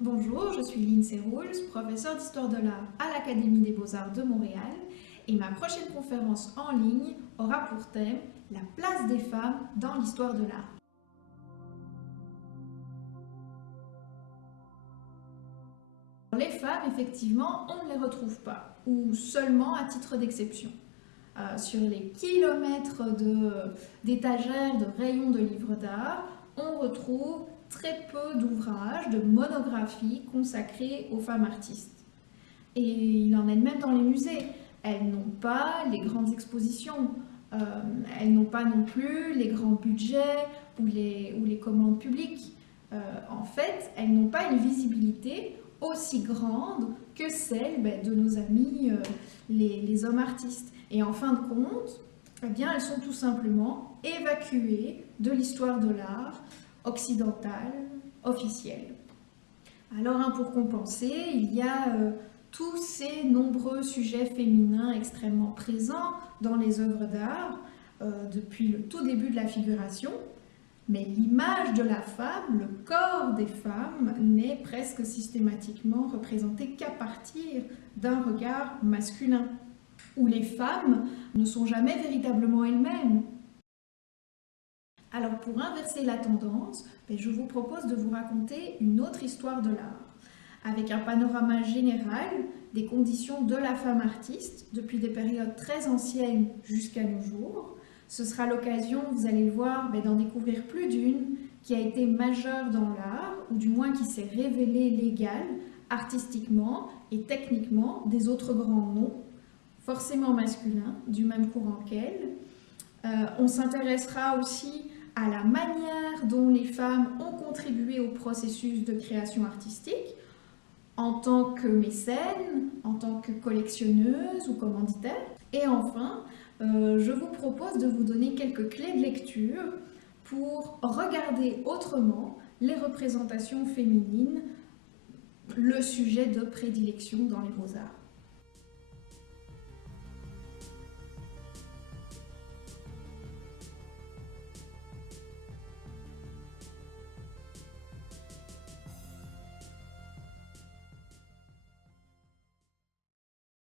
Bonjour, je suis Lindsay Rouls, professeure d'histoire de l'art à l'Académie des Beaux-Arts de Montréal et ma prochaine conférence en ligne aura pour thème la place des femmes dans l'histoire de l'art. Les femmes, effectivement, on ne les retrouve pas, ou seulement à titre d'exception. Sur les kilomètres d'étagères, de rayons de livres d'art, on retrouve très peu d'ouvrages, de monographies consacrées aux femmes artistes. Et il en est de même dans les musées. Elles n'ont pas les grandes expositions, elles n'ont pas non plus les grands budgets ou les commandes publiques. En fait, elles n'ont pas une visibilité aussi grande que celle de nos amis les hommes artistes. Et en fin de compte, eh bien, elles sont tout simplement évacuées de l'histoire de l'art occidentale, officielle. Alors, pour compenser, il y a tous ces nombreux sujets féminins extrêmement présents dans les œuvres d'art depuis le tout début de la figuration. Mais l'image de la femme, le corps des femmes, n'est presque systématiquement représenté qu'à partir d'un regard masculin, où les femmes ne sont jamais véritablement elles-mêmes. Alors pour inverser la tendance, je vous propose de vous raconter une autre histoire de l'art, avec un panorama général des conditions de la femme artiste depuis des périodes très anciennes jusqu'à nos jours. Ce sera l'occasion, vous allez le voir, d'en découvrir plus d'une qui a été majeure dans l'art, ou du moins qui s'est révélée légale, artistiquement et techniquement des autres grands noms, forcément masculins, du même courant qu'elle. On s'intéressera aussi à la manière dont les femmes ont contribué au processus de création artistique, en tant que mécènes, en tant que collectionneuses ou commanditaires. Et enfin, je vous propose de vous donner quelques clés de lecture pour regarder autrement les représentations féminines, le sujet de prédilection dans les beaux-arts.